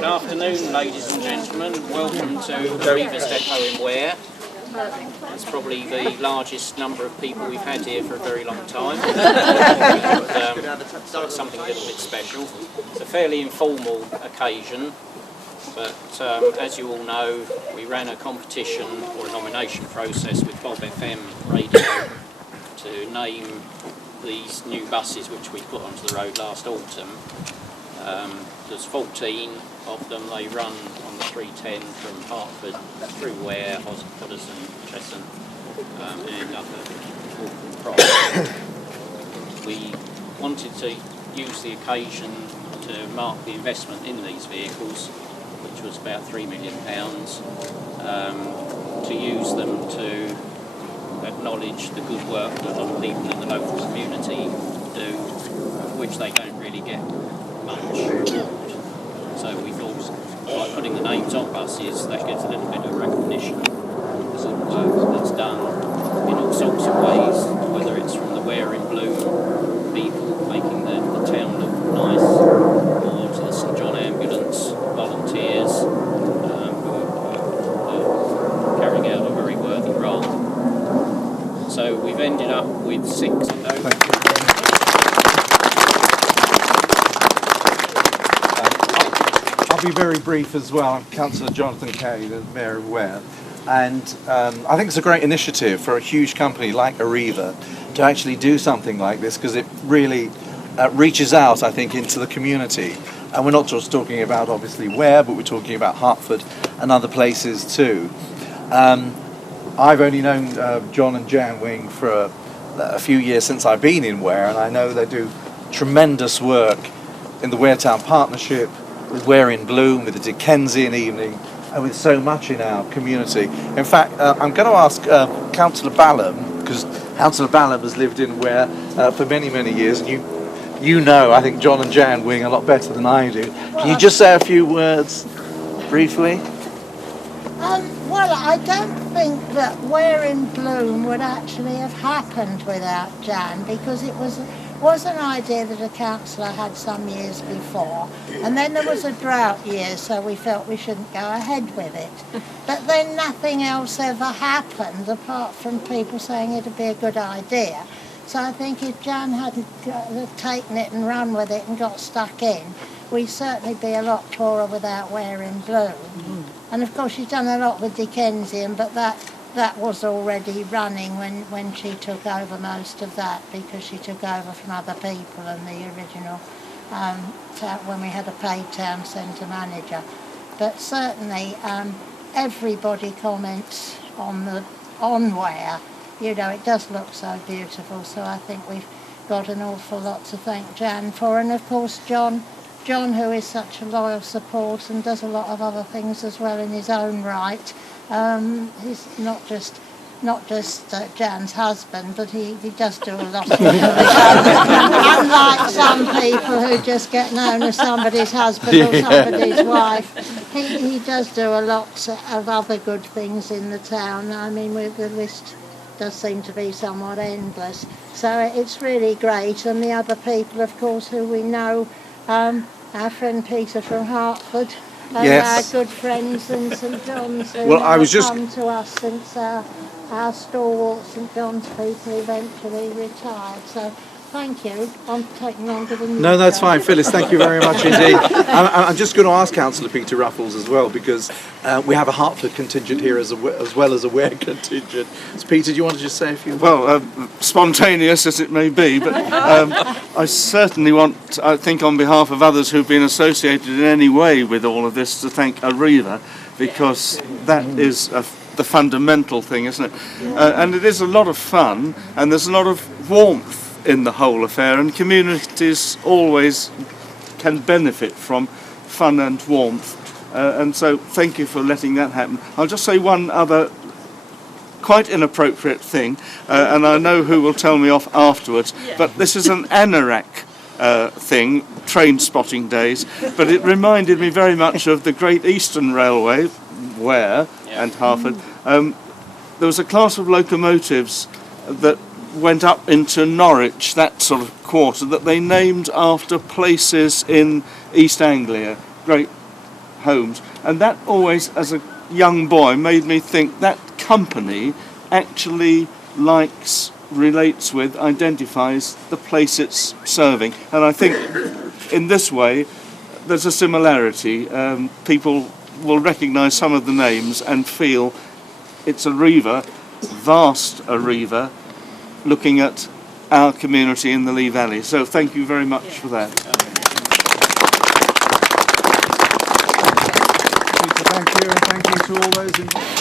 Good afternoon, ladies and gentlemen. Welcome to Arriva's depot in Ware. It's probably the largest number of people we've had here for a very long time. But, something a little bit special. It's a fairly informal occasion, but as you all know, we ran a competition or a nomination process with Bob FM Radio to name these new buses which we put onto the road last autumn. There's 14 of them. They run on the 310 from Hertford through Ware, Hoddesdon, Cheshunt, and up at Cross. We wanted to use the occasion to mark the investment in these vehicles, which was about £3 million, to use them to acknowledge the good work that a lot of people in the local community do, which they don't really get much. So we thought by putting the names on buses, that gets a little bit of recognition of the work that's done in all sorts of ways, whether it's from the Ware in Bloom people making the town look nice, or to the St John Ambulance volunteers who are carrying out a very worthy role. So we've ended up with 6 of those. I'll be very brief as well. I'm Councillor Jonathan Kay, the Mayor of Ware, and I think it's a great initiative for a huge company like Arriva to actually do something like this, because it really reaches out, I think, into the community. And we're not just talking about obviously Ware, but we're talking about Hertford and other places too. I've only known John and Jan Wing for a few years since I've been in Ware, and I know they do tremendous work in the Ware Town Partnership, with Ware in Bloom, with the Dickensian evening, and with so much in our community. In fact, I'm going to ask Councillor Ballum, because Councillor Ballum has lived in Ware for many, many years, and you know, I think, John and Jan Wing a lot better than I do. Can you just say a few words briefly? Well, I don't think that Ware in Bloom would actually have happened without Jan, because it was an idea that a councillor had some years before, and then there was a drought year, so we felt we shouldn't go ahead with it. But then nothing else ever happened apart from people saying it'd be a good idea. So I think if Jan hadn't taken it and run with it and got stuck in, we'd certainly be a lot poorer without Ware in Bloom. And of course she's done a lot with Dickensian, but that was already running when she took over most of that, because she took over from other people and the original when we had a paid town centre manager. But certainly everybody comments on Ware. You know, it does look so beautiful, so I think we've got an awful lot to thank Jan for, and of course John, who is such a loyal support and does a lot of other things as well in his own right. He's not just Jan's husband, but he does do a lot of things. Unlike some people who just get known as somebody's husband or somebody's wife, he does do a lot of other good things in the town. I mean, the list does seem to be somewhat endless. So it's really great. And the other people, of course, who we know, our friend Peter from Hertford, and yes, our good friends in St John's, who well, I was just come to us since our stalwart St John's people eventually retired. So thank you. I'm taking longer than you. No, that's fine, Phyllis. Thank you very much indeed. I'm just going to ask Councillor Peter Ruffles as well, because we have a Hertford contingent here as well as a Ware contingent. So, Peter, do you want to just say a few words? Well, spontaneous as it may be, but I certainly want, I think on behalf of others who've been associated in any way with all of this, to thank Arriva, because that is the fundamental thing, isn't it? And it is a lot of fun, and there's a lot of warmth in the whole affair, and communities always can benefit from fun and warmth, and so thank you for letting that happen. I'll just say one other quite inappropriate thing, and I know who will tell me off afterwards, but this is an anorak thing, train spotting days, but it reminded me very much of the Great Eastern Railway, Ware and Hertford. There was a class of locomotives that went up into Norwich, that sort of quarter, that they named after places in East Anglia, great homes. And that always, as a young boy, made me think that company actually likes, relates with, identifies the place it's serving. And I think in this way there's a similarity. People will recognise some of the names and feel it's Arriva, vast Arriva, looking at our community in the Lee Valley. So thank you very much for that. Thank you, and thank you to all those in